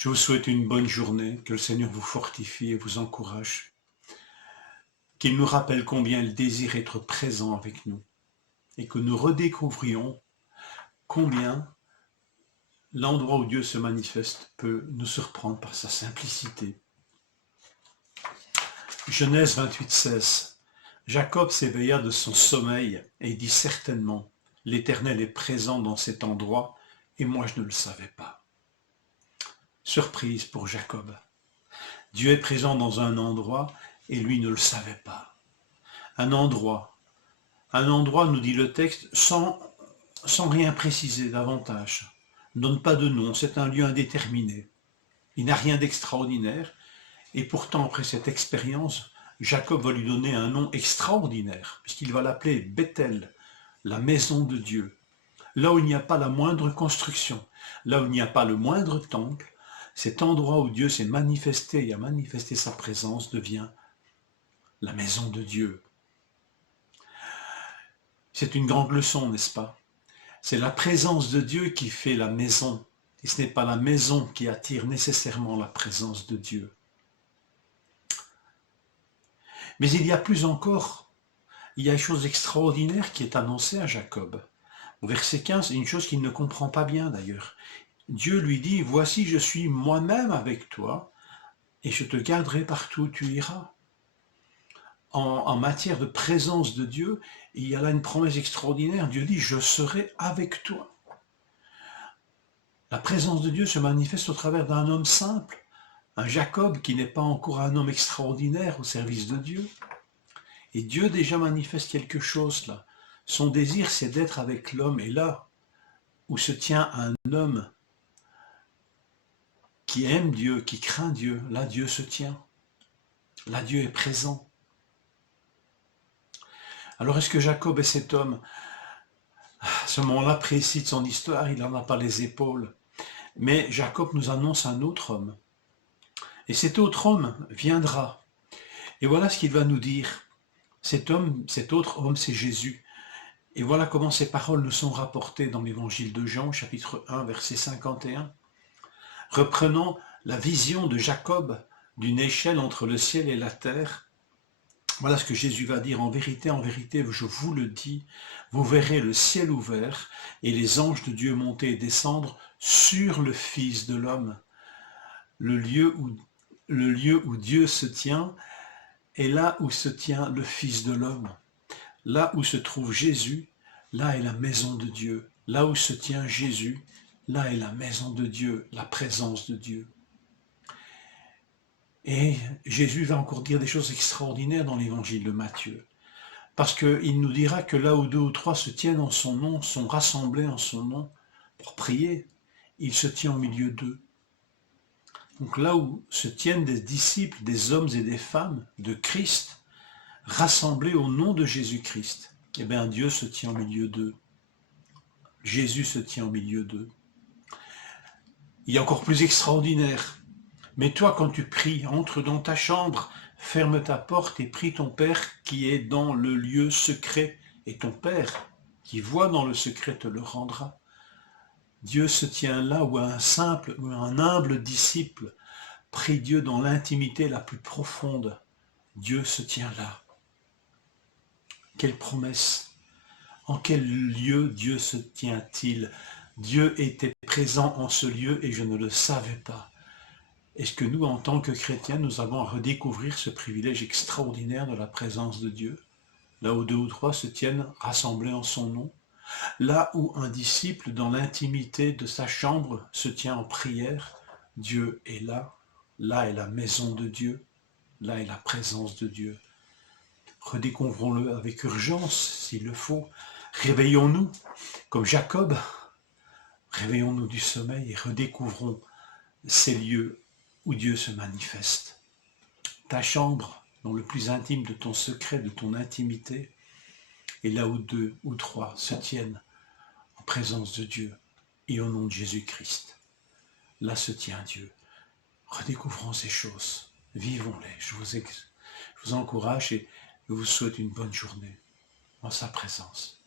Je vous souhaite une bonne journée, que le Seigneur vous fortifie et vous encourage, qu'il nous rappelle combien il désire être présent avec nous et que nous redécouvrions combien l'endroit où Dieu se manifeste peut nous surprendre par sa simplicité. Genèse 28:16. Jacob s'éveilla de son sommeil et dit certainement, l'Éternel est présent dans cet endroit et moi je ne le savais pas. Surprise pour Jacob. Dieu est présent dans un endroit et lui ne le savait pas. Un endroit, nous dit le texte, sans rien préciser davantage. Ne donne pas de nom, c'est un lieu indéterminé. Il n'a rien d'extraordinaire et pourtant après cette expérience, Jacob va lui donner un nom extraordinaire puisqu'il va l'appeler Bethel, la maison de Dieu. Là où il n'y a pas la moindre construction, là où il n'y a pas le moindre temple, cet endroit où Dieu s'est manifesté et a manifesté sa présence devient la maison de Dieu. C'est une grande leçon, n'est-ce pas? C'est la présence de Dieu qui fait la maison, et ce n'est pas la maison qui attire nécessairement la présence de Dieu. Mais il y a plus encore, il y a une chose extraordinaire qui est annoncée à Jacob. Au verset 15, une chose qu'il ne comprend pas bien d'ailleurs. Dieu lui dit, voici je suis moi-même avec toi et je te garderai partout où tu iras. En matière de présence de Dieu, il y a là une promesse extraordinaire. Dieu dit, je serai avec toi. La présence de Dieu se manifeste au travers d'un homme simple, un Jacob qui n'est pas encore un homme extraordinaire au service de Dieu. Et Dieu déjà manifeste quelque chose là. Son désir, c'est d'être avec l'homme. Et là où se tient un homme qui aime Dieu, qui craint Dieu, là Dieu se tient. Là Dieu est présent. Alors est-ce que Jacob est cet homme? À ce moment-là précis de son histoire, il n'en a pas les épaules. Mais Jacob nous annonce un autre homme. Et cet autre homme viendra. Et voilà ce qu'il va nous dire. Cet autre homme, c'est Jésus. Et voilà comment ces paroles nous sont rapportées dans l'évangile de Jean, chapitre 1, verset 51. Reprenons la vision de Jacob d'une échelle entre le ciel et la terre. Voilà ce que Jésus va dire. En vérité, je vous le dis, vous verrez le ciel ouvert et les anges de Dieu monter et descendre sur le Fils de l'homme. Le lieu où Dieu se tient est là où se tient le Fils de l'homme. Là où se trouve Jésus, là est la maison de Dieu. Là où se tient Jésus, là est la maison de Dieu, la présence de Dieu. Et Jésus va encore dire des choses extraordinaires dans l'évangile de Matthieu. Parce qu'il nous dira que là où 2 ou 3 se tiennent en son nom, sont rassemblés en son nom pour prier, il se tient au milieu d'eux. Donc là où se tiennent des disciples, des hommes et des femmes de Christ, rassemblés au nom de Jésus-Christ, eh bien Dieu se tient au milieu d'eux. Jésus se tient au milieu d'eux. Il y a encore plus extraordinaire. Mais toi, quand tu pries, entre dans ta chambre, ferme ta porte et prie ton Père qui est dans le lieu secret. Et ton Père, qui voit dans le secret, te le rendra. Dieu se tient là où un humble disciple prie Dieu dans l'intimité la plus profonde. Dieu se tient là. Quelle promesse! En quel lieu Dieu se tient-il? Dieu était présent en ce lieu et je ne le savais pas. Est-ce que nous, en tant que chrétiens, nous avons à redécouvrir ce privilège extraordinaire de la présence de Dieu, là où 2 ou 3 se tiennent rassemblés en son nom, là où un disciple, dans l'intimité de sa chambre, se tient en prière, Dieu est là, là est la maison de Dieu, là est la présence de Dieu. Redécouvrons-le avec urgence, s'il le faut. Réveillons-nous, comme Jacob, réveillons-nous du sommeil et redécouvrons ces lieux où Dieu se manifeste. Ta chambre, dans le plus intime de ton secret, de ton intimité, est là où 2 ou 3 se tiennent en présence de Dieu et au nom de Jésus-Christ. Là se tient Dieu. Redécouvrons ces choses, vivons-les. Je vous encourage et je vous souhaite une bonne journée en sa présence.